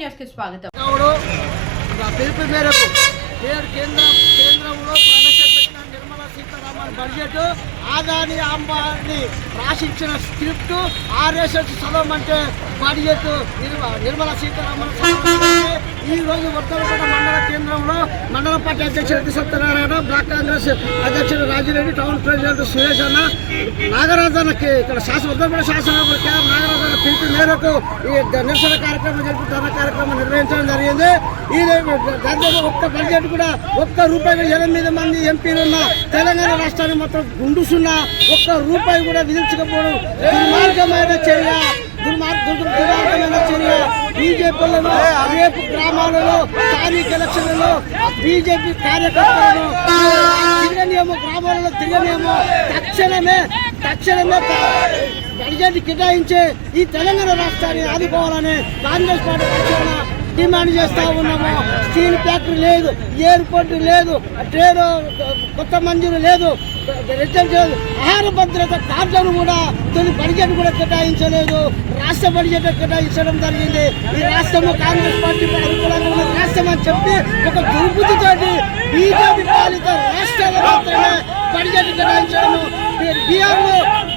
News కి స్వాగతం. పిలుపు మేరకు కేంద్రంలో ప్రవేశపెట్టిన నిర్మలా సీతారామన్ బడ్జెట్ ఆదాని అంబానీ రాసిచ్చిన స్క్రిప్ట్ ఆర్ఎస్ఎస్ చదవమంటే బడ్జెట్ నిర్మలా సీతారామన్ ఈ రోజు వర్తలపేట మండల కేంద్రంలో మండల పార్టీ అధ్యక్షుడు సత్యనారాయణ, బ్లాక్ కాంగ్రెస్ అధ్యక్షుడు రాజిరెడ్డి, టౌన్ ప్రెసిడెంట్ సురేష్ అన్న, నాగరాజన్నకి ఇక్కడ వర్తలపేట శాసనసభ్యులు కేఆర్ నాగరాజన్న పిలుపు మేరకు ఈ నిరసన కార్యక్రమం ధర్నా కార్యక్రమం నిర్వహించడం జరిగింది. ఈ దాంట్లో ఒక్క బడ్జెట్ కూడా ఒక్క రూపాయి 8 మంది ఎంపీలు ఉన్న తెలంగాణ రాష్ట్రాన్ని మొత్తం గుండుసున్న ఒక్క రూపాయి కూడా విధించకపోవడం దుర్మార్గమైన చర్య. బీజేపీలను రేపు గ్రామాలలో స్థానిక ఎలక్షన్లలో బీజేపీ కార్యకర్తలను తిరగనేమో, గ్రామాలలో తిరగనేమో తక్షణమే బడ్జెట్ కేటాయించే ఈ తెలంగాణ రాష్ట్రాన్ని ఆదుకోవాలని కాంగ్రెస్ పార్టీ పక్షాన డిమాండ్ చేస్తూ ఉన్నాము. స్టీల్ ఫ్యాక్టరీ లేదు, ఎయిర్పోర్ట్ లేదు, ట్రైన్ కొత్త మంజూరు లేదు, రిజల్ట్ లేదు, ఆహార భద్రత కార్డులను కూడా తొలి బడ్జెట్ కూడా కేటాయించలేదు. రాష్ట్ర బడ్జెట్ కేటాయించడం జరిగింది. ఈ రాష్ట్రము కాంగ్రెస్ పార్టీ అనుకూలంగా ఉన్న రాష్ట్రం అని చెప్పి ఒక దుర్బుద్ధితోటి బీజేపీ పాలిత రాష్ట్రాల్లో మాత్రమే బడ్జెట్ కేటాయించడము.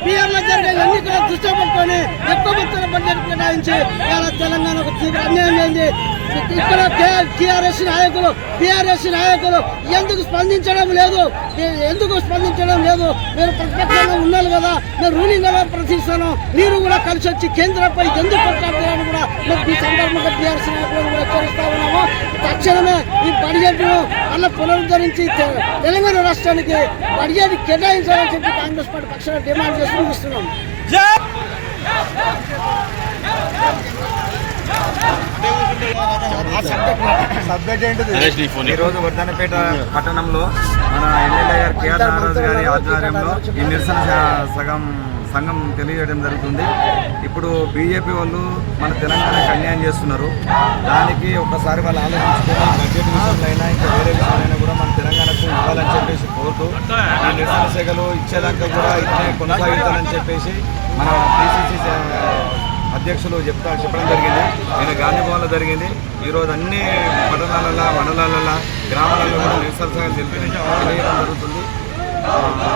బీఆర్లో జరిగే ఎన్నికల దృష్టి పెట్టుకొని ఎక్కువ మొత్తంలో బడ్జెట్ కేటాయించి ఇలా తెలంగాణకు తీవ్ర అన్యాయం అయింది. ఇక్కడ టీఆర్ఎస్ నాయకులు బీఆర్ఎస్ నాయకులు ఎందుకు స్పందించడం లేదు? మీరు ప్రతిపక్షంగా ఉన్నారు కదా, మీరు రూలింగ్ ఎలా ప్రశ్నిస్తాను, మీరు కూడా కలిసి వచ్చి కేంద్రంపై ఎందుకు కొట్లాడుతున్నారని కూడా మేము ఈ సందర్భంగా టీఆర్ఎస్ నాయకులను కూడా హెచ్చరిస్తా ఉన్నాము. తక్షణమే ఈ బడ్జెట్ను అలా పునరుద్ధరించి తెలంగాణ రాష్ట్రానికి బడ్జెట్ కేటాయించాలని చెప్పి కాంగ్రెస్ పార్టీ పక్షాన డిమాండ్ చేసి ముగిస్తున్నాము. ఈరోజు వర్ధనపేట పట్టణంలో మన ఎమ్మెల్యే గారు కేఆర్ నాగరాజు గారి ఆధ్వర్యంలో ఈ నిరసన సంఘం తెలియజేయడం జరుగుతుంది. ఇప్పుడు బీజేపీ వాళ్ళు మన తెలంగాణకి అన్యాయం చేస్తున్నారు. దానికి ఒకసారి వాళ్ళు ఆలోచించుకొని బడ్జెట్ విషయంలో అయినా ఇంకా వేరే విషయాలైనా కూడా మన తెలంగాణకు ఇవ్వాలని చెప్పేసి కోరుతూ ఈ నిరసన శాఖలు ఇచ్చేదాకా కూడా ఇట్లే కొనసాగుతారని చెప్పేసి మన పిసిసి అధ్యక్షులు చెప్పడం జరిగింది. నేను గాంధీ భవన్లో జరిగింది. ఈరోజు అన్ని పట్టణాలలో, మండలాలలో, గ్రామాలలో కూడా నిరసన శాఖలు తెలియజేయడం జరుగుతుంది.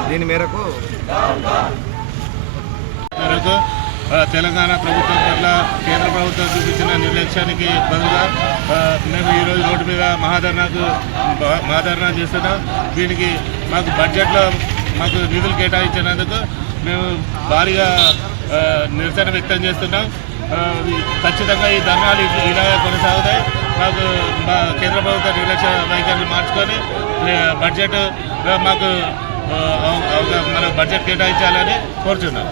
దీని మేరకు తెలంగాణ ప్రభుత్వం పట్ల కేంద్ర ప్రభుత్వం చూపించిన నిర్లక్ష్యానికి బదులుగా మేము ఈరోజు రోడ్డు మీద మహాధర్నా చేస్తున్నాం. దీనికి మాకు బడ్జెట్లో మాకు నిధులు కేటాయించినందుకు మేము భారీగా నిరసన వ్యక్తం చేస్తున్నాం. ఖచ్చితంగా ఈ ధర్నాలు ఇలాగే కొనసాగుతాయి. మాకు మా కేంద్ర ప్రభుత్వ నిర్లక్ష్య వైఖరిని మార్చుకొని బడ్జెట్ మాకు మన బడ్జెట్ కేటాయించాలని కోరుచున్నాం.